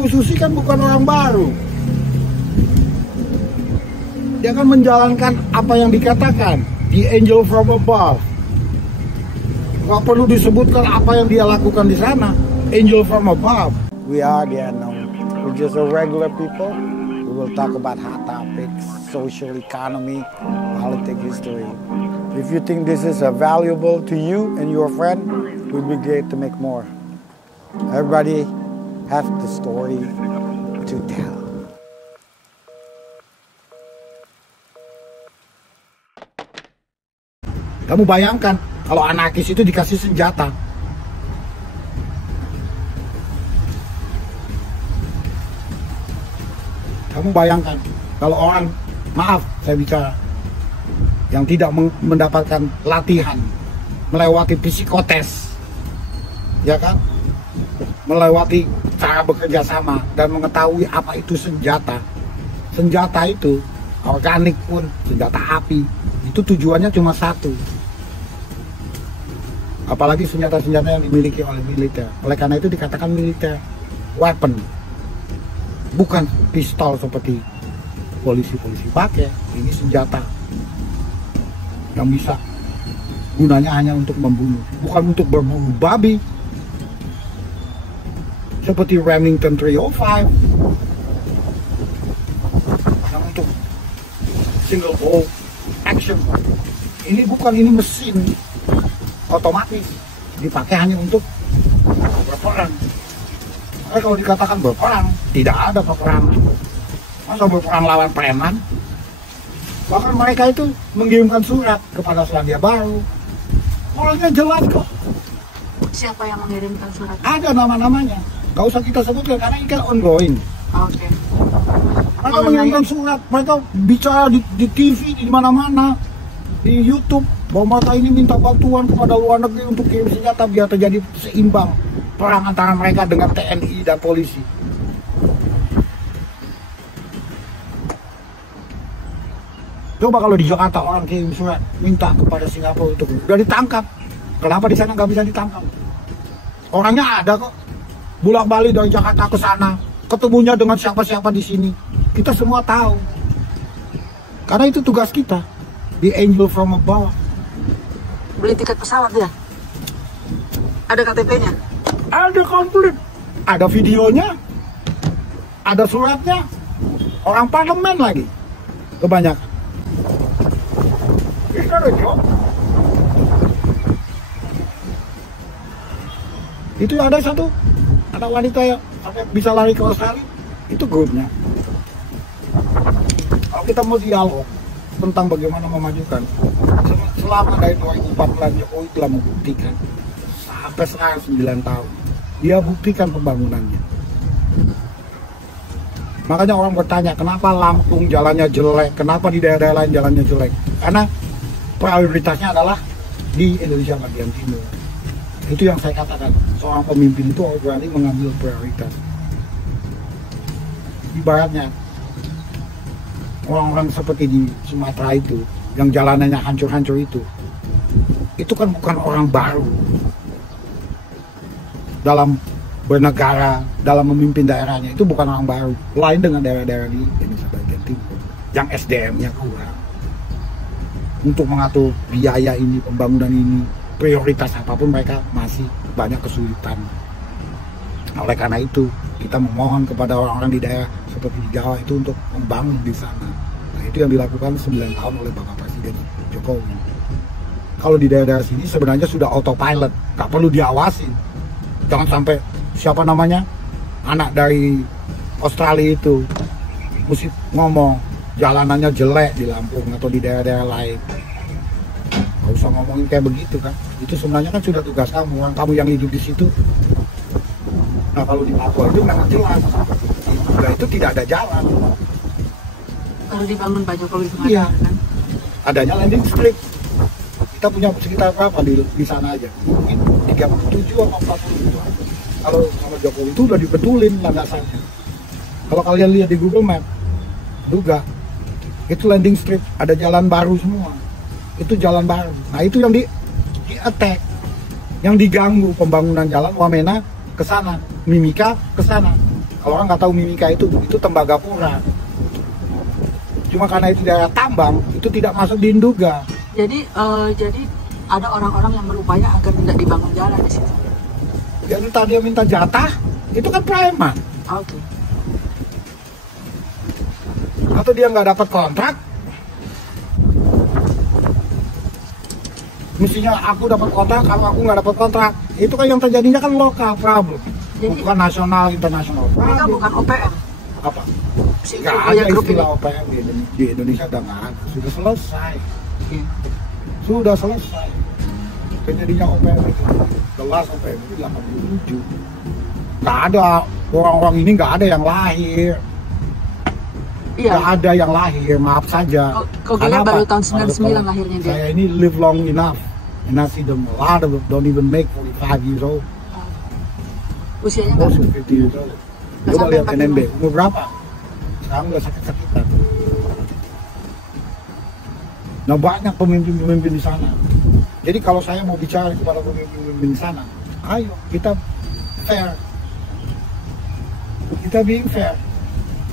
Ibu Susi kan bukan orang baru. Dia kan menjalankan apa yang dikatakan di angel from above. Gak perlu disebutkan apa yang dia lakukan di sana. Angel from above. We are the unknown. We're just a regular people. We will talk about hot topics, social economy, politics, history. If you think this is valuable to you and your friend, it would be great to make more. Everybody has the story to tell. Kamu bayangkan kalau anarkis itu dikasih senjata. Kamu bayangkan kalau orang, maaf saya bicara, yang tidak mendapatkan latihan, melewati psikotes, ya kan, melewati cara bekerja sama dan mengetahui apa itu senjata. Senjata itu organik pun, senjata api, itu tujuannya cuma satu. Apalagi senjata-senjata yang dimiliki oleh militer. Oleh karena itu dikatakan militer weapon, bukan pistol seperti polisi-polisi pakai. Ini senjata yang bisa gunanya hanya untuk membunuh, bukan untuk berburu babi seperti Remington 305 yang untuk single ball action. Ini bukan, ini mesin otomatis dipakai hanya untuk berperang. Kalau dikatakan berperang, tidak ada peperangan. Masa berperang lawan preman? Bahkan mereka itu mengirimkan surat kepada Selandia Baru. Orangnya jelas kok. Siapa yang mengirimkan surat? Ada nama-namanya. Gak usah kita sebutkan karena ini kan ongoing. Oke. Mereka mengirimkan surat, mereka bicara di TV, di mana-mana, di YouTube, bahwa mereka ini minta bantuan kepada luar negeri untuk kirim senjata biar terjadi seimbang perang antara mereka dengan TNI dan polisi. Coba kalau di Jakarta orang kirim surat minta kepada Singapura untuk udah ditangkap. Kenapa di sana nggak bisa ditangkap? Orangnya ada kok. Bolak-balik dari Jakarta ke sana, ketemunya dengan siapa-siapa di sini. Kita semua tahu. Karena itu tugas kita. The angel from above. Beli tiket pesawat dia? Ada KTP-nya? Ada komplit. Ada videonya. Ada suratnya. Orang parlemen lagi. Kebanyakan. Kita ada job. Itu ada satu. Ada wanita yang bisa lari ke Australia. Itu grupnya. Kalau kita mau dialog tentang bagaimana memajukan, selama dari 2014 Jokowi telah membuktikan sampai sekarang 9 tahun dia buktikan pembangunannya. Makanya orang bertanya kenapa Lampung jalannya jelek, kenapa di daerah lain jalannya jelek, karena prioritasnya adalah di Indonesia bagian timur. Itu yang saya katakan, seorang pemimpin itu harus berani mengambil prioritas. Ibaratnya orang-orang seperti di Sumatera itu, yang jalanannya hancur-hancur itu kan bukan orang baru dalam bernegara, dalam memimpin daerahnya. Itu bukan orang baru, lain dengan daerah-daerah di Indonesia bagian timur yang SDM-nya kurang untuk mengatur biaya ini, pembangunan ini, prioritas apapun mereka masih banyak kesulitan. Oleh karena itu kita memohon kepada orang-orang di daerah seperti di Jawa itu untuk membangun di sana. Nah, itu yang dilakukan 9 tahun oleh Bapak Presiden Jokowi. Kalau di daerah sini sebenarnya sudah autopilot, nggak perlu diawasin. Jangan sampai siapa namanya anak dari Australia itu mesti ngomong jalanannya jelek di Lampung atau di daerah-daerah lain. Nggak usah ngomongin kayak begitu kan. Itu sebenarnya kan sudah tugas kamu, orang kamu yang hidup di situ. Nah kalau di Papua itu memang jelas, itu tidak ada jalan. Kalau dibangun Pak Jokowi kemarin, iya, kan? Adanya landing strip. Kita punya sekitar berapa di sana aja? Mungkin 37 atau 40 gitu. Kalau sama Jokowi itu udah dibetulin landasannya. Kalau kalian lihat di Google Map, juga itu landing strip, ada jalan baru semua. Itu jalan baru. Nah itu yang di attack, yang diganggu pembangunan jalan Wamena ke sana, Mimika ke sana. Kalau orang nggak tahu Mimika itu Tembagapura. Cuma karena itu daerah tambang, itu tidak masuk di Induga. Jadi ada orang-orang yang berupaya agar tidak dibangun jalan di situ. Ya entah dia minta jatah, itu kan preman. Oke. Atau dia nggak dapat kontrak. Mestinya aku dapat kontrak, kalau aku nggak dapat kontrak, itu kan yang terjadinya kan lokal problem. Jadi, bukan nasional, internasional. mereka bukan OPM. Apa? Si Nggak Jaya ada Group ini. istilah OPM di Indonesia, udah nggak ada. Sudah selesai. Iya. Sudah selesai. Terjadinya OPM itu. Jelas OPM itu 87. Nggak ada, orang-orang ini nggak ada yang lahir. Iya. Nggak ada yang lahir, maaf saja. Kok Karena baru apa? tahun 99 lahirnya dia. Saya ini live long enough. And I see them, a lot of them don't even make 45 years old. Usianya Most nggak? of 50 years old. Nggak Coba sampai lihat 45. NMB, umur berapa? Sekarang udah sakit-sakitan. Nah banyak pemimpin-pemimpin di sana. Jadi kalau saya mau bicara kepada pemimpin-pemimpin di sana, ayo kita fair. Kita being fair.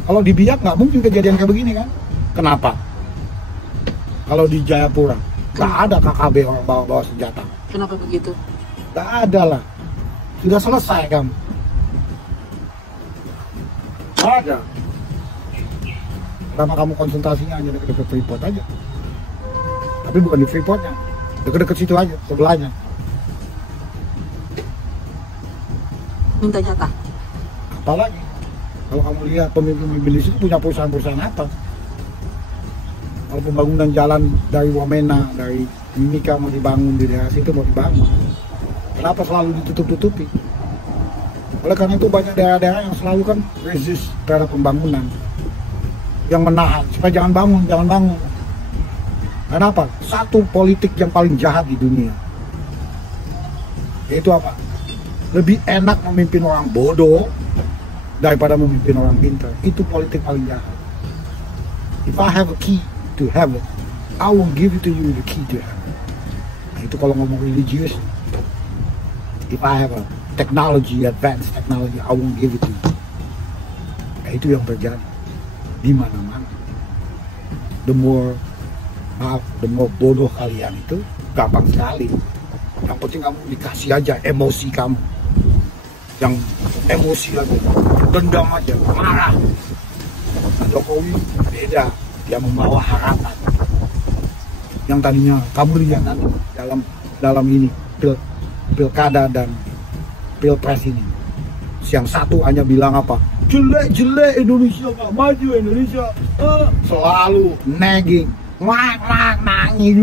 Kalau di Biak nggak mungkin kejadian kayak begini kan? Kenapa? Kalau di Jayapura nggak ada KKB orang bawa senjata. Kenapa begitu? Nggak ada lah. Sudah selesai kan? Nggak ada. Kenapa kamu konsentrasinya hanya dekat-dekat Freeport aja? Tapi bukan di Freeportnya, dekat-dekat situ aja, sebelahnya. Minta jatah. Apalagi kalau kamu lihat pemimpin-pemimpin di situ punya perusahaan-perusahaan apa? Kalau pembangunan jalan dari Wamena, dari Mimika mau dibangun di daerah situ mau dibangun, kenapa selalu ditutup-tutupi? Oleh karena itu banyak daerah-daerah yang selalu kan resist terhadap pembangunan, yang menahan supaya jangan bangun, jangan bangun. Kenapa? Satu politik yang paling jahat di dunia, yaitu apa? Lebih enak memimpin orang bodoh daripada memimpin orang pintar. Itu politik paling jahat. If I have a key to heaven, I will give it to you the key to heaven. Nah, itu kalau ngomong religius. If I have a technology, advanced technology, I won't give it to you. Nah, itu yang terjadi di mana-mana. The more bodoh kalian itu gampang sekali. Yang penting kamu dikasih aja emosi kamu. Yang emosi aja, dendam aja, marah. Nah, Jokowi beda, dia membawa harapan. Yang tadinya kamu lihat nanti dalam ini pilkada dan pilpres ini, yang satu hanya bilang apa? Jelek Indonesia, gak maju Indonesia. Selalu nagging, nangis.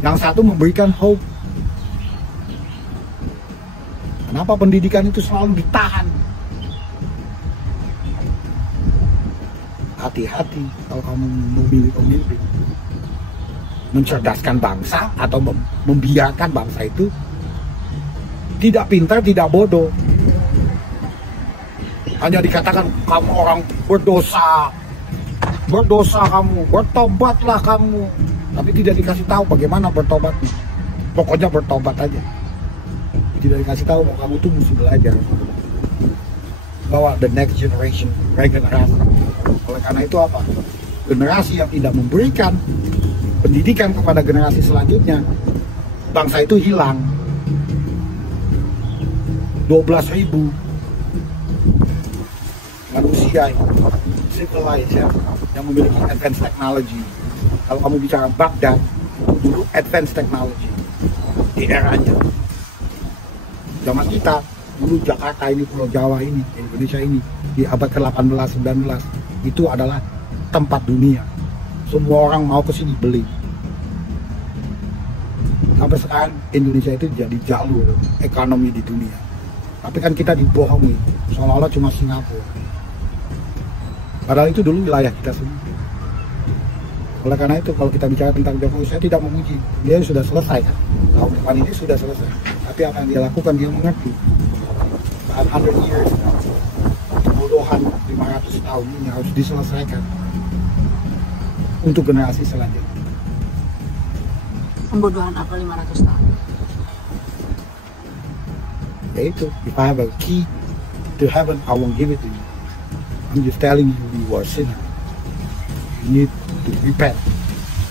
Yang satu memberikan hope. Kenapa pendidikan itu selalu ditahan? Hati-hati kalau kamu memilih pemimpin. Mencerdaskan bangsa atau membiarkan bangsa itu tidak pintar, tidak bodoh. Hanya dikatakan kamu orang berdosa. Berdosa kamu, bertobatlah kamu. Tapi tidak dikasih tahu bagaimana bertobatnya. Pokoknya bertobat aja. Tidak dikasih tahu bahwa kamu tuh mesti belajar bahwa the next generation, regenerasi. Oleh karena itu apa? Generasi yang tidak memberikan pendidikan kepada generasi selanjutnya, bangsa itu hilang. 12.000 manusia civilized yang memiliki advanced technology. Kalau kamu bicara Baghdad, dulu advanced technology di eranya. Zaman kita, dulu Jakarta ini, Pulau Jawa ini, Indonesia ini, di abad ke-18, 19, itu adalah tempat dunia. Semua orang mau ke sini beli. Sampai sekarang Indonesia itu jadi jalur ekonomi di dunia. Tapi kan kita dibohongi, seolah-olah cuma Singapura. Padahal itu dulu wilayah kita sendiri. Oleh karena itu kalau kita bicara tentang Jokowi, saya tidak memuji. Dia sudah selesai kan. Tahun depan ini sudah selesai. Tapi apa yang dia lakukan, dia mengerti. 500 years, kebodohan 500 tahun ini harus diselesaikan untuk generasi selanjutnya. Pembodohan apa 500 tahun? Yaitu, if I have a key to to heaven, I won't give it to you. I'm just telling you, you are a sinner. You need to repent.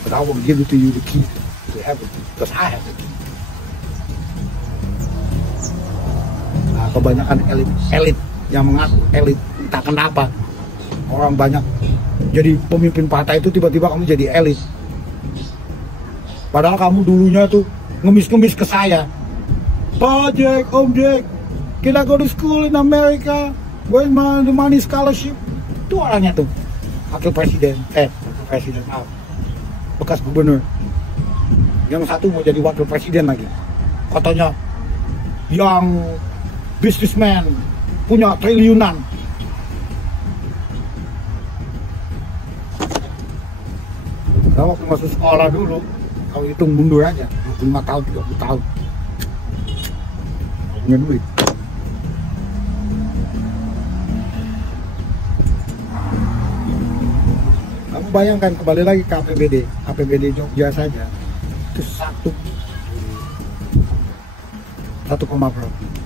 But I won't give it to you the key to heaven, because I have the key. Nah, kebanyakan elit yang mengaku elit, entah kenapa orang banyak jadi pemimpin partai itu tiba-tiba kamu jadi elit. Padahal kamu dulunya tuh ngemis-ngemis ke saya. Pak Jack, Om Jack, can I go to school in America? Where's the money scholarship? Itu orangnya tuh, wakil presiden, bekas gubernur. Yang satu mau jadi wakil presiden lagi. Katanya yang businessman, punya triliunan. Nah, waktu masuk sekolah dulu, kalau hitung mundur aja, 25 tahun, 30 tahun. Punya duit. Kamu bayangkan, kembali lagi ke APBD Jogja saja, itu 1,8.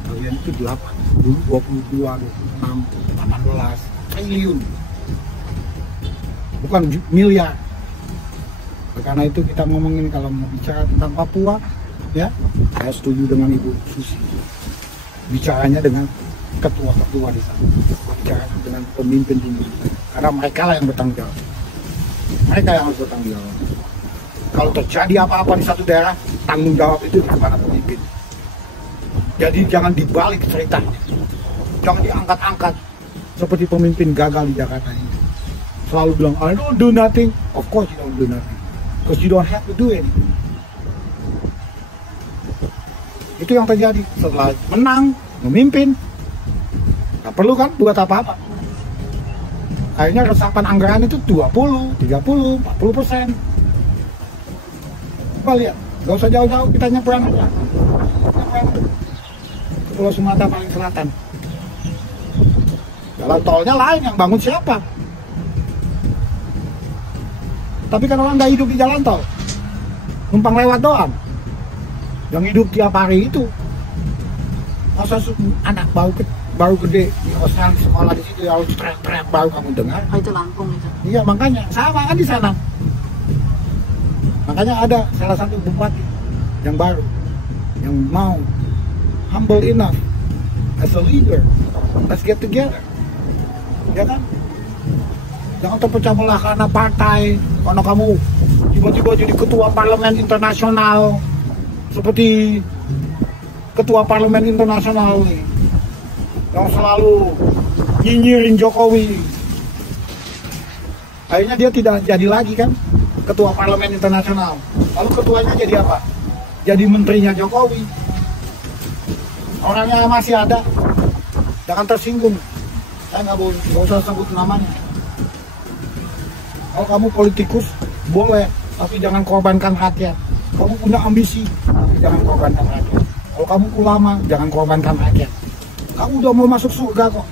Kalian itu 8, dulu 22, 26, 18 triliun. Bukan miliar. Karena itu kita ngomongin kalau mau bicara tentang Papua, ya, saya setuju dengan Ibu Susi. Bicaranya dengan ketua-ketua di sana, bicara dengan pemimpin dunia, karena mereka lah yang bertanggung jawab. Mereka yang harus bertanggung jawab. Kalau terjadi apa-apa di satu daerah, tanggung jawab itu di kepada pemimpin. Jadi jangan dibalik ceritanya, jangan diangkat-angkat seperti pemimpin gagal di Jakarta ini. Selalu bilang, I don't do nothing. Of course you don't do nothing, because you don't have to do anything. Itu yang terjadi setelah menang, memimpin, nggak perlu kan buat apa-apa. Akhirnya resapan anggaran itu 20, 30, 40%. Coba lihat, nggak usah jauh-jauh, kita nyebrang aja. Pulau Sumatera paling selatan. Jalan tolnya lain, yang bangun siapa? Tapi kan orang nggak hidup di jalan tol, numpang lewat doang. Yang hidup tiap hari itu, masa anak baru gede di Australia sekolah di situ harus teriak-teriak baru kamu dengar. Oh, itu Lampung itu. Iya, makanya sama kan di sana. Makanya ada salah satu bupati yang baru, yang mau humble enough as a leader, let's get together, ya kan? Jangan terpecah belah karena partai, karena kamu tiba-tiba jadi ketua parlemen internasional, seperti ketua parlemen internasional nih, yang selalu nyinyirin Jokowi. Akhirnya dia tidak jadi lagi kan ketua parlemen internasional. Lalu ketuanya jadi apa? Jadi menterinya Jokowi. Orangnya masih ada, jangan tersinggung. Saya nggak usah sebut namanya. Kalau kamu politikus boleh, tapi jangan korbankan rakyat. Kamu punya ambisi, tapi jangan korbankan rakyat. Kalau kamu ulama, jangan korbankan rakyat. Kamu udah mau masuk surga kok.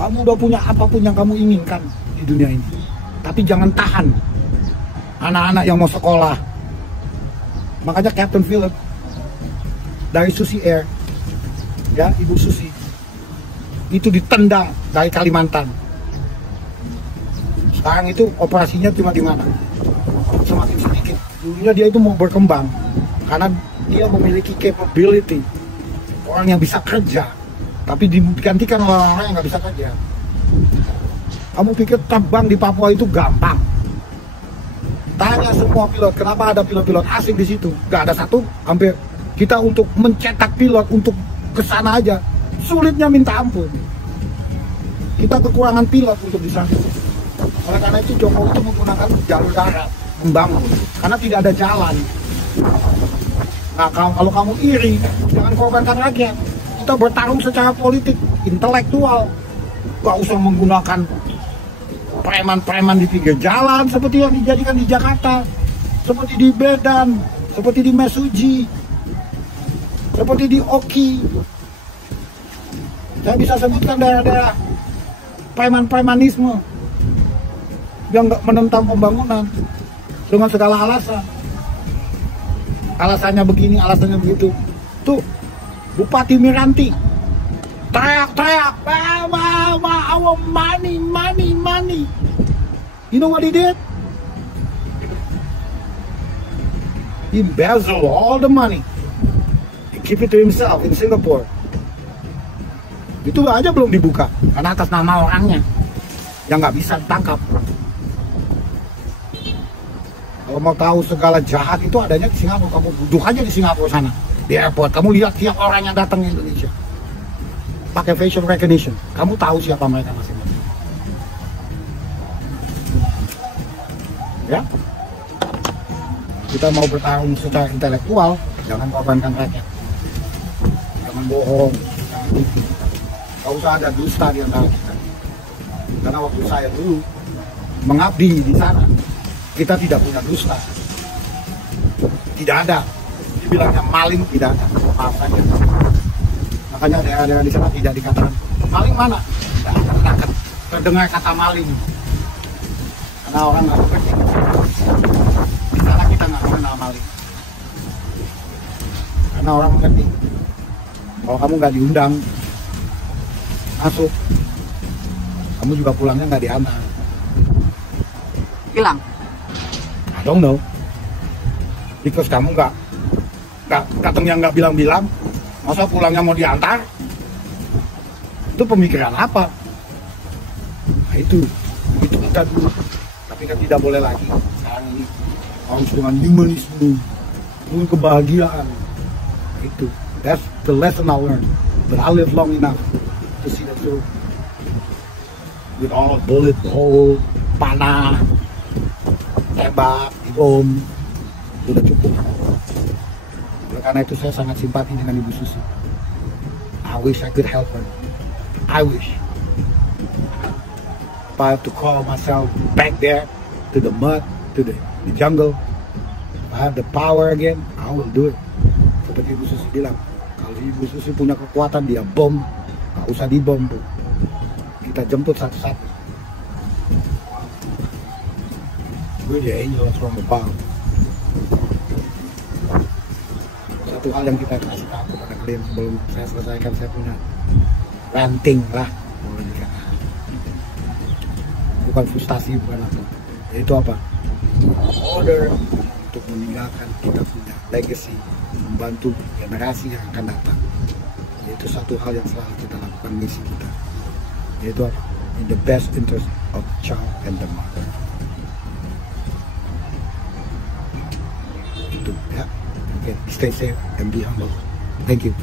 Kamu udah punya apapun yang kamu inginkan di dunia ini. Tapi jangan tahan anak-anak yang mau sekolah. Makanya Captain Philip dari Susi Air, ya, Ibu Susi, itu ditendang dari Kalimantan. Sekarang itu operasinya cuma di mana? Semakin sedikit. Dulunya dia itu mau berkembang karena dia memiliki capability, orang yang bisa kerja, tapi digantikan oleh orang-orang yang nggak bisa kerja. Kamu pikir terbang di Papua itu gampang? Tanya semua pilot, kenapa ada pilot-pilot asing di situ? Gak ada satu. Hampir kita untuk mencetak pilot untuk ke sana aja sulitnya minta ampun. Kita kekurangan pilot untuk di sana. Oleh karena itu Jokowi itu menggunakan jalur darat membangun, karena tidak ada jalan. Nah, kalau kamu iri, jangan korbankan rakyat. Kita bertarung secara politik, intelektual. Gak usah menggunakan preman-preman di pinggir jalan seperti yang dijadikan di Jakarta, seperti di Medan, seperti di Mesuji, seperti di Oki. Saya bisa sebutkan daerah-daerah preman-premanisme yang nggak menentang pembangunan dengan segala alasan. Alasannya begini, alasannya begitu. Tuh, Bupati Miranti teriak-teriak, our money, money, money. You know what he did? He embezzled all the money and keep it to himself in Singapore. Itu aja belum dibuka karena atas nama orangnya yang nggak bisa ditangkap. Kalau mau tahu segala jahat itu adanya di Singapura, kamu duduk aja di Singapura sana di airport, kamu lihat tiap orang yang datang ke Indonesia pakai facial recognition, kamu tahu siapa mereka masing-masing. Ya, kita mau bertarung secara intelektual, jangan korbankan rakyat, jangan bohong, jangan tipu. Gak usah ada dusta di antara kita. Karena waktu saya dulu mengabdi di sana, kita tidak punya dusta. Tidak ada. Dibilangnya maling, tidak ada. Maaf saja. Makanya daerah-daerah di sana tidak dikatakan maling mana. Tidak terdengar kata maling. Karena orang nggak mengerti. Di sana kita nggak mengenal maling. Karena orang mengerti. Kalau kamu nggak diundang masuk, kamu juga pulangnya nggak diantar. Hilang. I don't know. Because kamu nggak datangnya nggak bilang-bilang, masa pulangnya mau diantar? Itu pemikiran apa? Nah itu kita dulu. Tapi kan tidak boleh lagi. Sekarang ini harus dengan humanisme, dengan kebahagiaan. Itu. That's the lesson I learned. But I live long enough to see that through. With all bullet hole, panah, tembak, bom, sudah cukup. Oleh karena itu saya sangat simpati dengan Ibu Susi. I wish I could help her. I wish. If I have to call myself back there to the mud, to the jungle, if I have the power again, I will do it. Seperti Ibu Susi bilang, kalau Ibu Susi punya kekuatan, dia bom, nggak usah dibom tuh. Kita jemput satu-satu. We're the angels from above. Satu hal yang kita kasih tahu kepada kalian sebelum saya selesaikan saya punya ranting lah, boleh dikatakan. Bukan frustasi, bukan apa. Yaitu apa? Order untuk meninggalkan kita punya legacy, membantu generasi yang akan datang. Yaitu satu hal yang selalu kita lakukan, misi kita. Yaitu apa? In the best interest of the child and the mother. Itu ya. Okay, stay safe and be humble. Thank you.